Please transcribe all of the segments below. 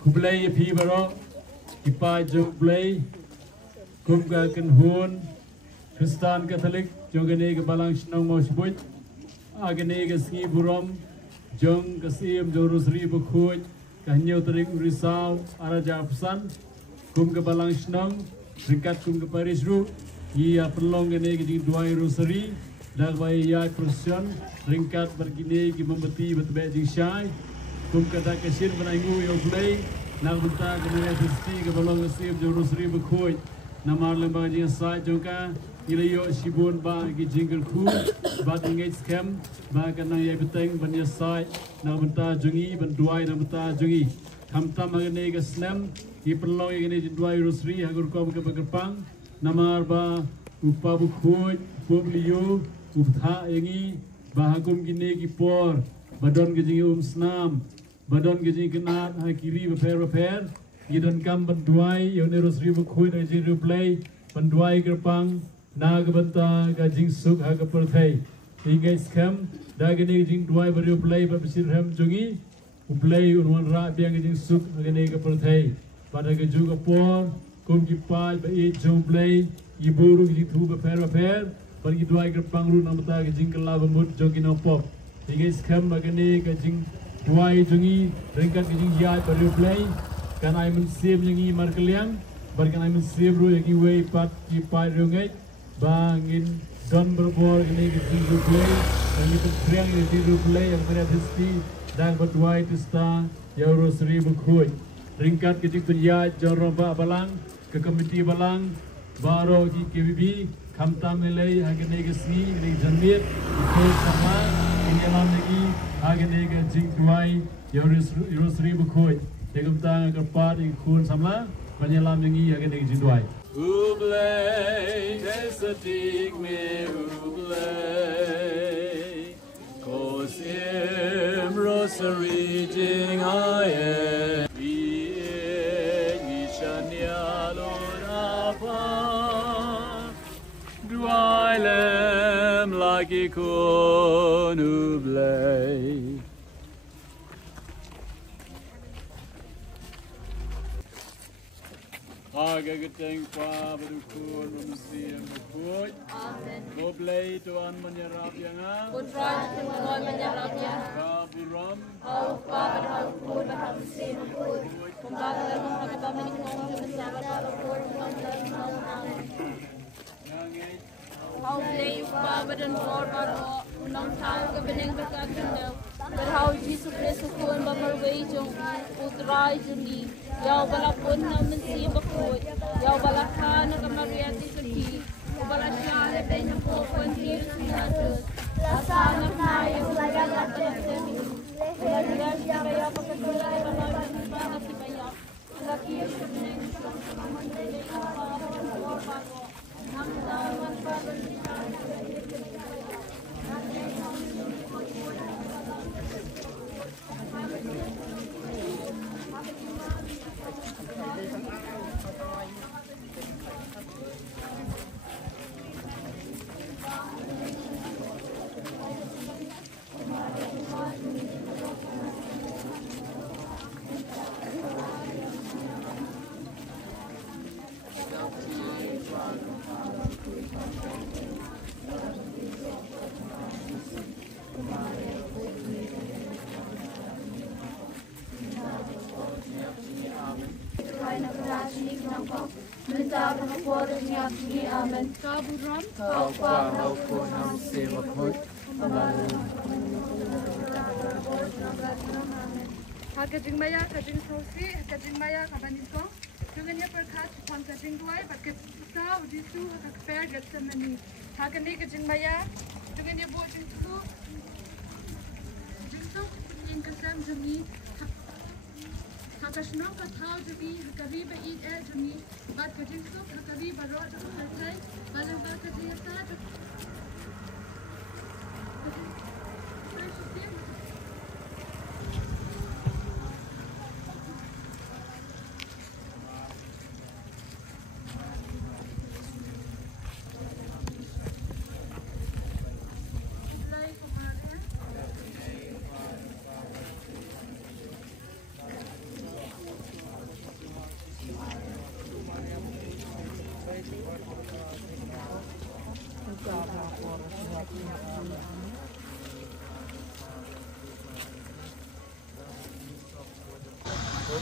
Kublai Pibaro, Ipai Joblay, Kumga Kanhun, Christian Catholic, Joganega Balang Shnong Moshbut, Aganega Ski Buram, Jong Kasim Jorusri Bukut, Kanyotarik Risau, Araja Pusan, Kumga Balang Shnong, Rikat Kumga Parisru, Ia Pelonganega di Duai Rosari, Dagway Yai Procession, Ringkat Berginegi Membeti Berbejing Shai, Kumka Takashir Benangu Yoblay, Nagbuta Kanaya Tisti, Kabalong Sim Jorusri Bukut, Namar Lembaga Sai Jonka, Ilayo Shibun Ba Jingle Ku, Badingate Scam, Bakanaya Betang, Banya Sai, Nagbuta Jungi, Banduai Nabata Jungi, Hamtam Haganega Slam, Ipalong Ganage Dwai Rosri, Hagurkom Kapakapang, Namar Ba, Upabukut, Publio, Upha Engi, Bahakum Ginegi Por, Badon Gajing Snam, Badon Gajing Kanat, Hakiri, Repair, Yidon Kam Banduai, Yoneros River Kuit, Ajin Replay, Banduai Gerpang, Nagabanta, Gajing Suk, Hagaperthay, Ingate Scam, Dagani Jing Dwai, Replay, Babishir Ham Jungi, who play on one rat, Biangajing Suk, Haganega Perthay, Badagajuga Por, Kumki Pai, Bay, Jom Play, Iburu, Yitu, Repair, Bagi Dwai Gerpang, Runamata, Gajing Kalavamut, Jogino Pop. Ingate Scam, Magane, Gajing Dwai Jungi, Ringkat Gajing Yai, Replay. Kan I men save yang markeliang, barkan I men save ru yang way pat kipai rungai, bangin don berbor ini kita play, yang kita kriang kita play yang mereka history dan berdua itu star Euro 1000 koi. Ringkat kita penjat joroba balang ke komiti balang, baro ki KBB, kamtam nilai hagen negasi ini jandit, itu sama ini alam lagi hagen negasi jingtuai Euro 1000 koi. Dengan tangan kepat ikut samla penyelam yang ini akan dijinduai. Ublay, desetik me ublay, kosim rosary jing aye, ishanya lorapa, duai lem lagi kun ublay. Aga geteng pa berukun manusia berukut. Amen. Goblay Tuhan menyerap yang Putra Tuhan menyerap yang Kaburam. Alfa berhakun berhasil berukut. Kembali menghadap menikmati bersama berukut mengenal Amen. Goblay pa badan korban unang tahu kebening berkatunda. Berhau Yesus Kristus pun berwei jong putra jungi. Yau balapun na mensi bakut, yau balakhan na kamariati saki, ubalasya le benya po konti sinatus, lasa na kaya ulaga temi, ulaga kaya pagkatula ay pamamagitan ng pagkakibaya, laki yung pagkakibaya, namdaman pagkakibaya, Amen. Kaburam, Alfa, Alfonam, Sevakot, Kajing Maya, Kajing Sofi, Kajing Maya, Kabaniko, Jungan Perkat, Kajing Dwai, but get Udisu, Kakper, get some money. Hakan ni kecil maya, dengan dia buat jengklu, jengklu yang kesam jemi, hakasno katau jemi, hakari baik jemi, bad kejengklu hakari barot terkai, balang bal kejengklu.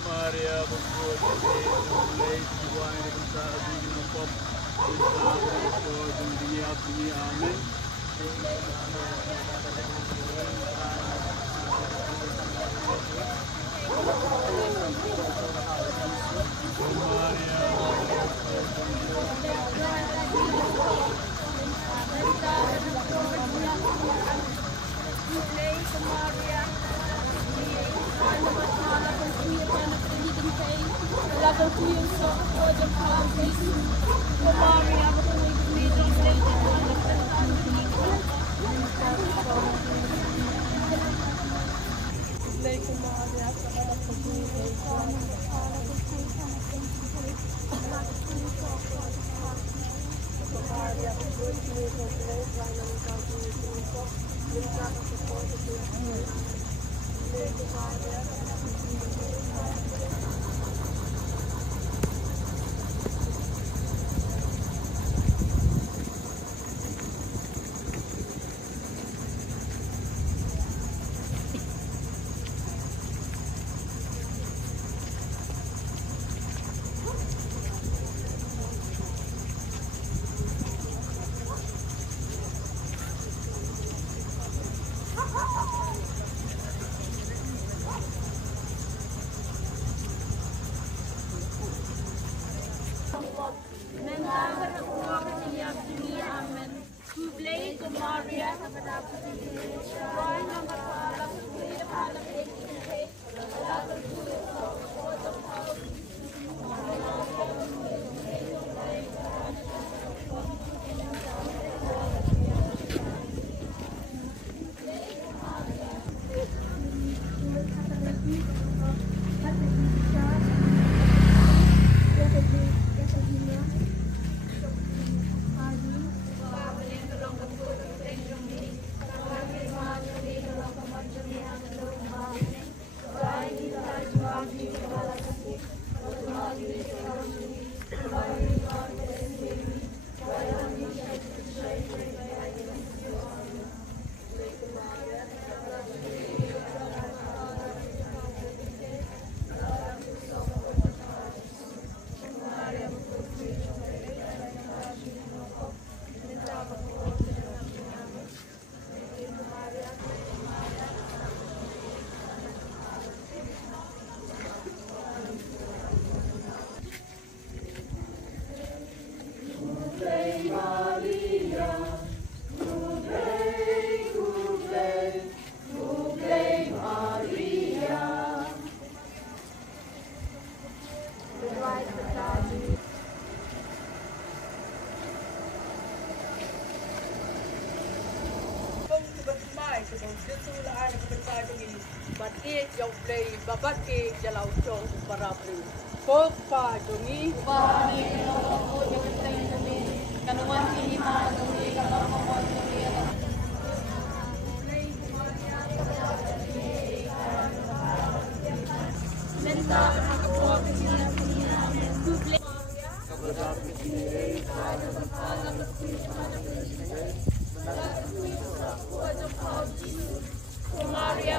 Maria berkuat mulai dibuang dari saat ini nampak berkuat dunia ini amin. Lagu kuih sok pojok habis, kemari apa kuih kuih dong lagi mana pesan ni. Lagi kemari apa kalau kuih kuih kalau kuih kemari apa kuih kuih kalau jangan kau kuih kuih sok, kita akan support kuih kuih. Lagi kemari apa kalau kuih kuih. Babat ke jalau chong paraplu. Kok pa jongi Pa ni ko yung tayo kami kanuan kinima kami kapapon kami. Menta ako Maria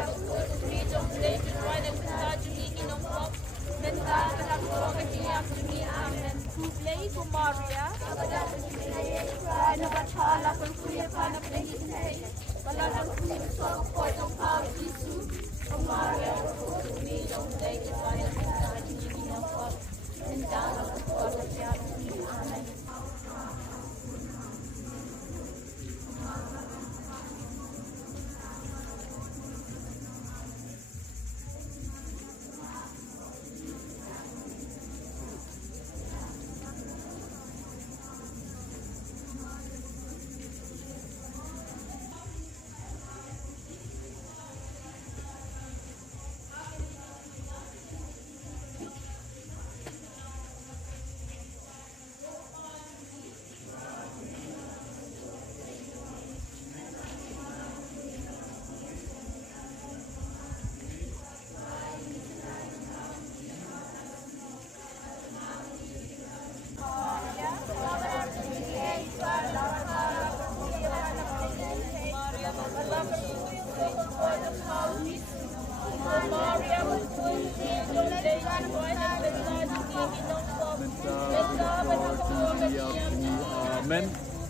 Amen.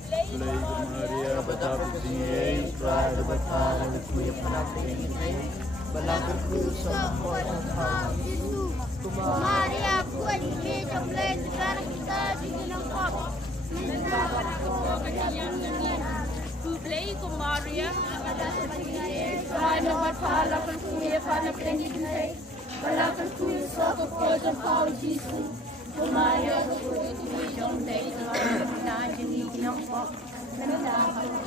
Play Maria Batapi Cry the Batana with me Balagarku sama orang itu. Maria buat ini jomblay sekarang kita di Nangkap. Play ko Maria. Sana batala kan kuya pana pengi dinay. Balakan kuya sa ko sa pau Jesus. Maria buat ini jomblay sekarang kita di Nangkap. Nanda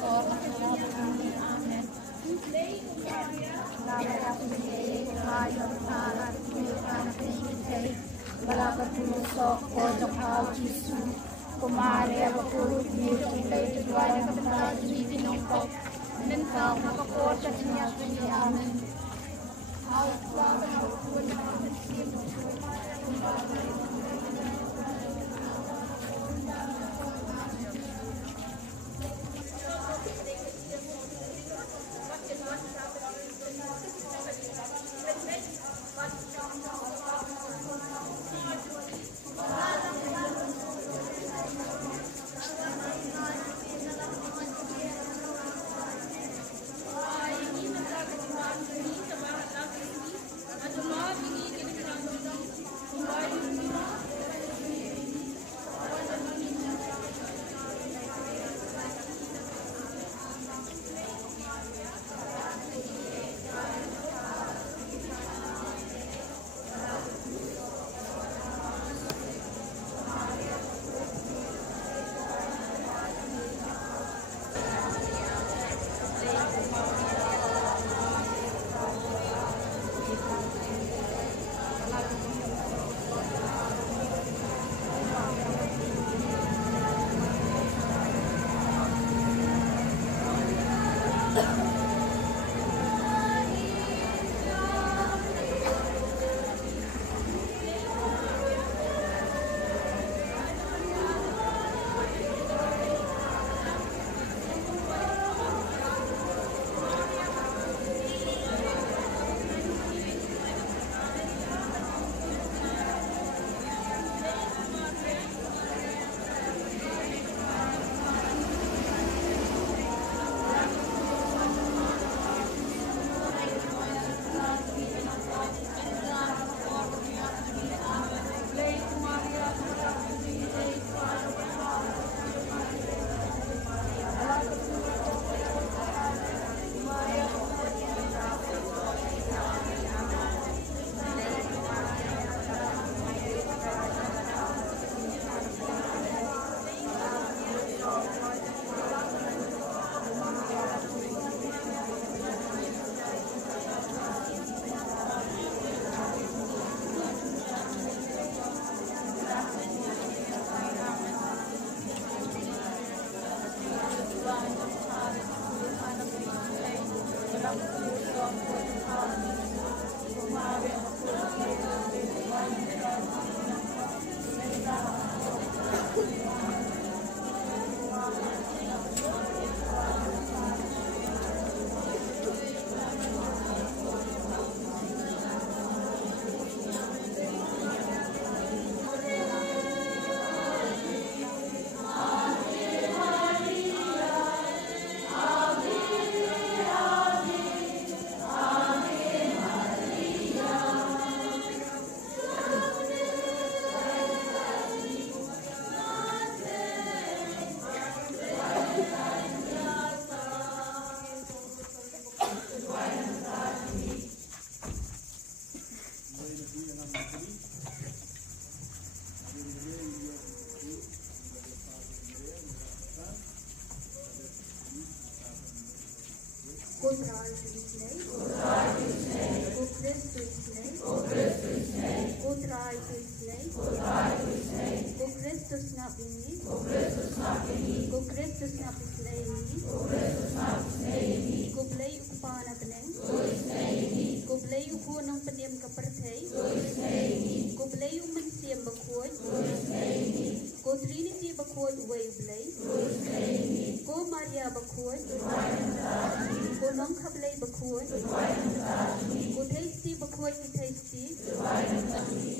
ko amen. Play ko Maria. Balakan puso ko sa pau Jesus. Kumari ako puro dito kay tuwa ng kapatid ni Tinongkok. Nintang nakakot sa niya amen.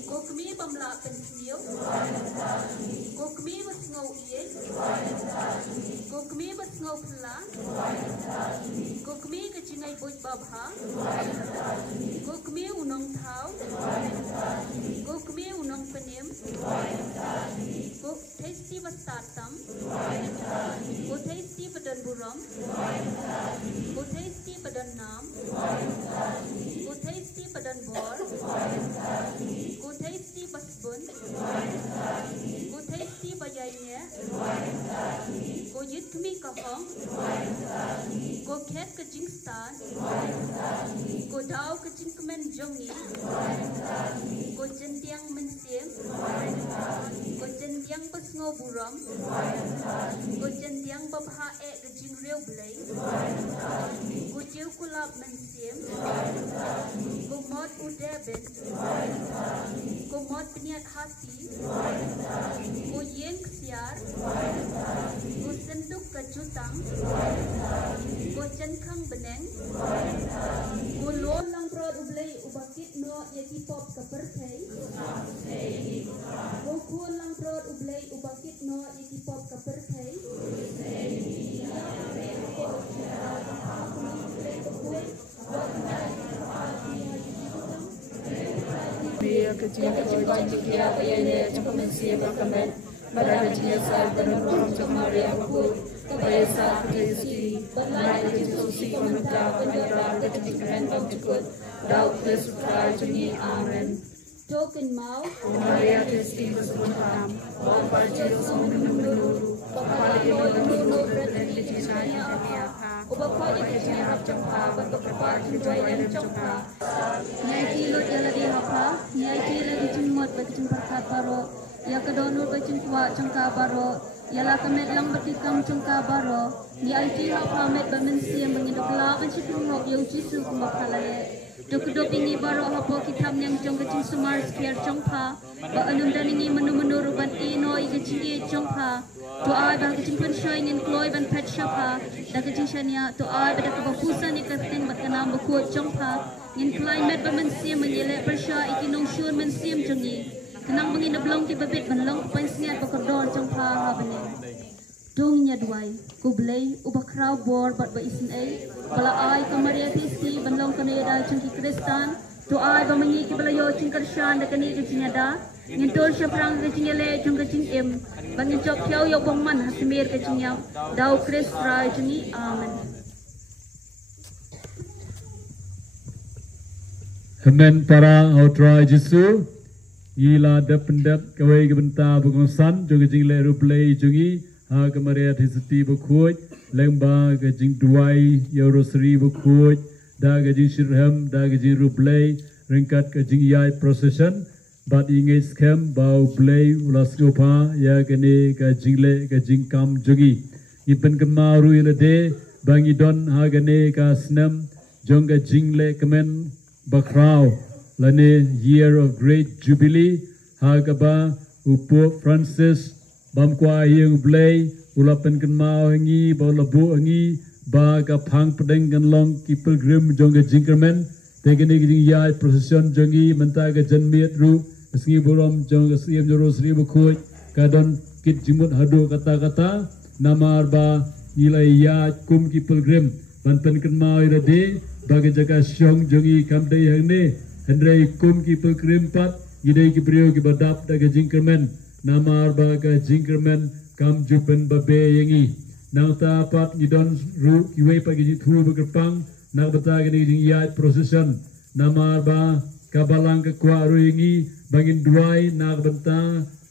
Go kami bamla pensil. Go kami mas ngau iye. pula ko kami ke jingai boj babha ko kami unong thau ko kami unong penim ko tasty bastatam ko tasty badan buram ko tasty badan nam ko tasty badan bor ko tasty basbun ko tasty bayainya ko yit kami kahong ko khet ke jingstan ko dau ke jingkemen jongi ko jentiang mensiem ko jentiang besngo buram ko jentiang babha e ke jingreu blai ko jiu kulap mensiem ko mod udeben ko mod peniat hati ko yeng siar ko senduk ke jutang ko jenkang beneng ko lon lang prod ublay ubakit no yaki pop ka perthei ko kuon lang prod ublay ubakit no yaki pop ka perthei Biar kecil dia bayarnya cukup mensiap rakaman. Pada kecilnya saya berharap cuma dia aku biasa kerja naik diskusi komentar penjara ketika bang cukup daud bersuka jadi amen. Token mau Maria Kristi bersumpah bahwa dia semua menurut kepada menurut berarti saya apa. Ubah kau harap jumpa berkepat tujuan jumpa. Nyai lo jalan di apa? Nyai lagi cemot berkecing perkat baro. Ya kedonor berkecing kuat cengkah baro. Yalah kemet lang bertikam cengkah baro. Nyai apa met bermensi yang mengidak lawan cikung yang jisu kumakalaya. Dok ini baro hapo kitab yang jong kecing sumar sekiar jongpa. Ba anum dan ini menu ruban ino ikecing jongpa. Doa dah kecing pensyoy ngin kloy ban pet shapa. Dah kecing shania doa dah kebapusan ikating berkenam berkuat jongpa. Ngin climate bermensi mengelak persya ikinong syur mensiam jongi. Kenang mengin belong ki babit banlong pensniat berkordor jongpa habane. Dongnya duai, kublay ubakraw bor bat ba isin ay. Bala ay kamaria tisi banlong kanayada cengki kristan. Doa ba menyi ki balayo cengkarsyan da kani kecinyada. Ngintol siya prang kecinyale jong kecing im. Bangin chok kiaw yo bongman hasimir kecinyam. Daw kristra jungi amen. Hemen para outra Jesu ila dependep kawai gebenta bungosan jogi jingle ruplay jungi ha kamaria thisati bukhoj lengba ke jing duai yorosri bukhoj da ke jing shirham da ke jing ruplay ringkat ke jing yai procession bat ingai scam bau play ulaskopa ya kene ke jingle ke jing kam jungi ipen kemaru ilade bangi don ha kene ka snam jong ke jingle kemen bakrau lane year of great jubilee hagaba upo Francis bamkwa yang blay ulapan kan mau hangi bolabu hangi ba ka phang pedeng kan long ki pilgrim jong ga jinkermen tegene gi ya procession jongi menta ga janmiat ru sngi borom jong ga siam joro sri bukhoj kadon kit jimut hadu kata-kata namar ba nilai ya kum ki pilgrim banten kan mau irade bagi jaga syong jongi kamdai hangne Hendrai kum ki pilgrim pat gidai ki brio ki badap daga jinkermen namar baga jinkermen kam jupen babe yangi nang ta pat gidon ru ki wei pagi jithu begerpang nak bata gini jing yat procession namar ba kabalang ke kwa ru yangi bangin duai nak benta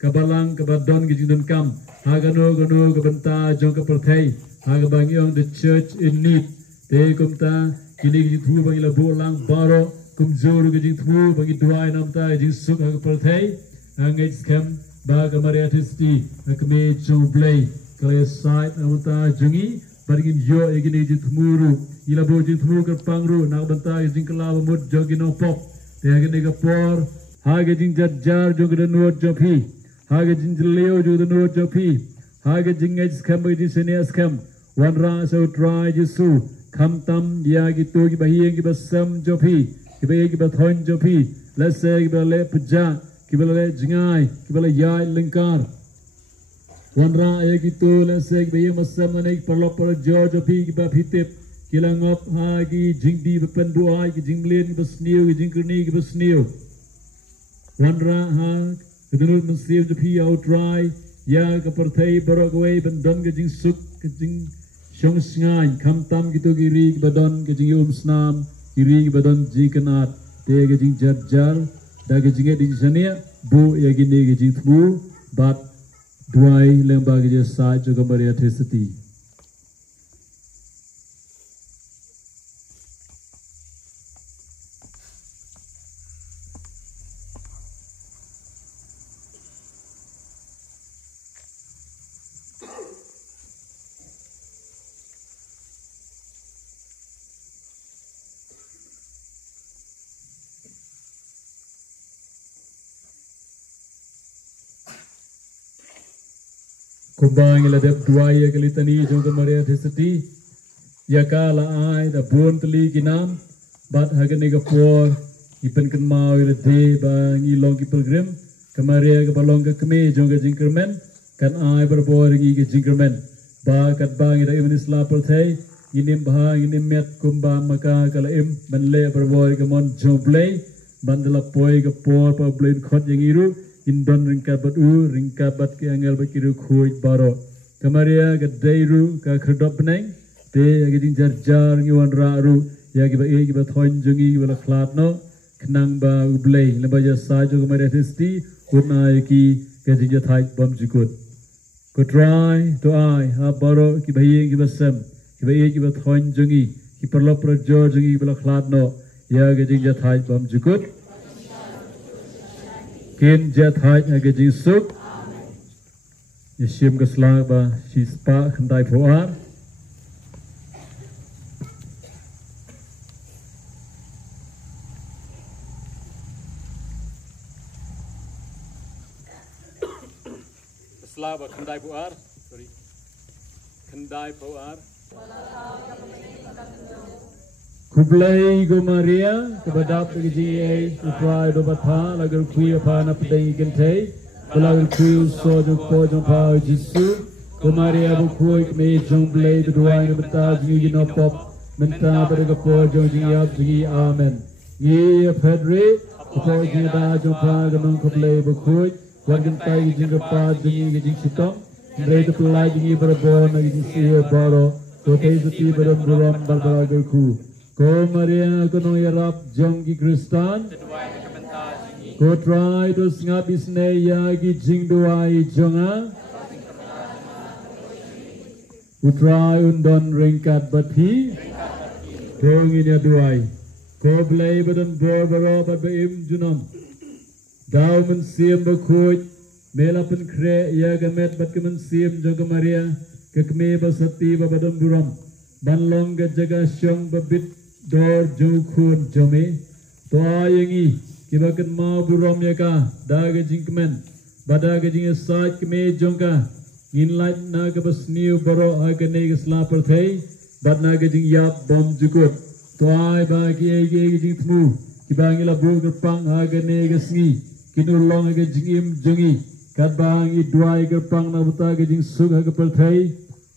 kabalang ke badon ki jindon kam hagano gano ke benta jong ke perthai haga bangi on the church in need te kumta gini ki jithu bangi labu lang baro kumzor ke jing thu bagi duai namta jing suk ha perthai angai scam ba kamaria tisti akme chublay kale site namta jungi bargin yo egini jing thmuru ila bo jing thmu ke pangru nak banta jing kala mud jogino pop te agene ka por ha ge jing jar jog de no jopi ha ge jing leo jog de no jopi ha ge jing scam ba jing sene scam wan ra so try jesu kham tam ya gi to gi bahieng gi basam jopi Kibai kiba thon jopi, let's say kiba le puja, kiba le jingai, kiba le yai lingkar. Wanra ya gitu lesek bayi masam naik perlop per George api kiba hitip kilangop hagi jingdi bependuai ki jinglin besniu ki jingkerni ki besniu. Wanra ha kedunut mensif api outrai ya kepertai barokwe bendon ke jing suk ke jing syong sngai kam tam gitu kiri badon ke jing snam kiri badon jikenat te ke jing jar da ke jing di sania bu ya gini ke jing bu bat duai lembaga jasa juga Maria Trisiti. Kumbang ila dep duai ya kelitani juga Maria Trisiti. Ya kala ai da bon teli kinam bat hagen ega por ipen ken mau ila de bang ilong ki program kemaria ke balong ke keme juga jingkermen kan ai berbor ngi ke jingkermen ba kat bang ida imen isla perthai inim bah inim met kumba maka kala im benle berbor ke mon joblei bandela poi ke por pa blain khot yang iru indon ringkat bat ringkat bat ke angel bakiru khoi baro kemaria ke dairu ka kherdop beneng te agi ding jar ngi wan ra ru ya ki ba e ki ba thon jungi ki ba khlat no khnang ba ublei le ba ja sa jo kemaria thisti unai ki ke ding ja thai bam jikut ko try to ai ha baro ki ba ye ki ba sam ki ba e ki ba thon jungi ki perlo pro jo jungi ki ba khlat no ya ke ding ja thai bam jikut Kin jet haj age jisuk Yeshim keslag ba shispa khandai poar keslag ba khandai poar sorry khandai poar Kublai go Maria kebadap keji uprai do batha lagar kui apa na pedai kente lagar kui so jo ko jo pa jisu go Maria bu kui me jomblai do duai no bata ji no pop menta pada ko po jo ji ap ji amen ye pedre ko ji da jo pa gamang kublai bu kui wagen tai ji ko pa ji ji sitom re to plai ji berbo na ji si baro ko te ti berom berom barbara ku Ko Maria kono yarap jonggi Kristan Ko try to sngat isne yagi jing duai jonga Utrai undon ringkat bathi Kongi nya duai Ko blai badan bor baro bat baim junam Dau men siem bakuj Mela pen kre yagamet bat kemen siem jongga Maria Kekme basati babadan buram Banlong ga jaga syong babit Dor jukun jome to ayengi kibakan ma burom yaka daga jingkmen badaga jing sait kme jongka inlight na ka basniu baro agane ga slapar thai badna ga jing yap bom jukut to ai ba ki ege jing thmu kibangila burger pang agane ga sngi kinulong ga jing im jongi kadbangi duai ga pang na buta ga jing sugha ga par thai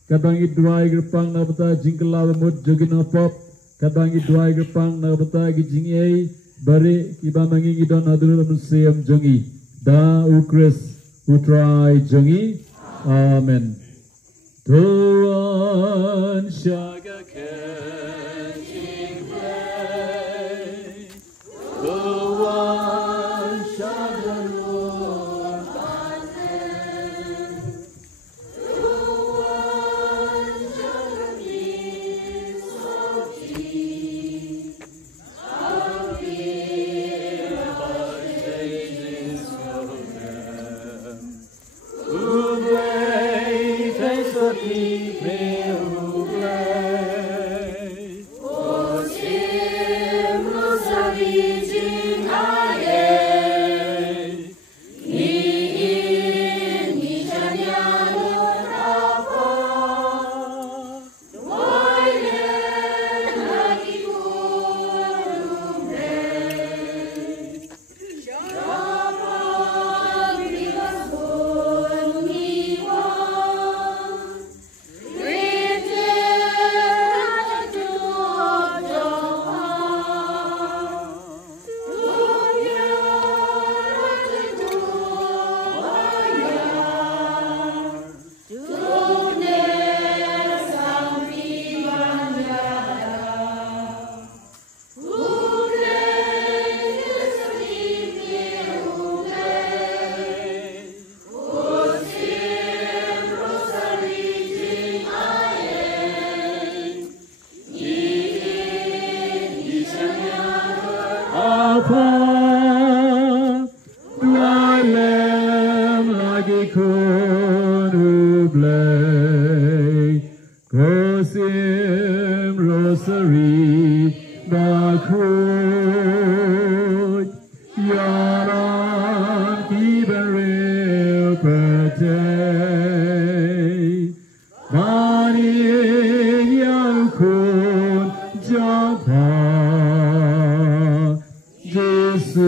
kadbangi duai ga pang na buta jing kala mut jogina pop Kabangi duai gepang na bata gi jingi ai bare ki ba mangi gi don adul musem jongi da ukris utrai jongi amen tuan shaga kajing play tuan shaga lord bazen tuan shaga Ublay, pa dwelem lagi kun ublay kosim rosary bakut yaran kibaril pertay mani yang kun japa Jesus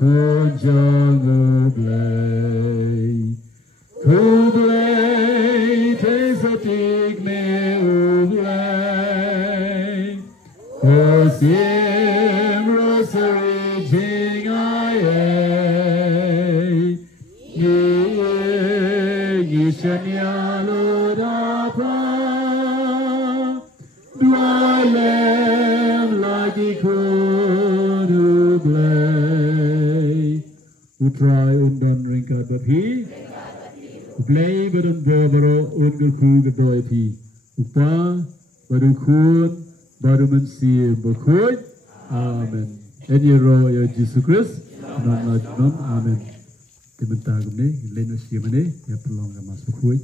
kun jang ublay ublay tesatik me ublay kosim rosary jing ay yishanya lodapa dwelem lagi kun ublay utrai undan ringkat bapi ublay badan boboro ungerku gedoi pi upa badu kun baru mensi berkut amen ini roh ya Jesus Christ non amen diminta gumne leno siamane ya pelong gamas berkut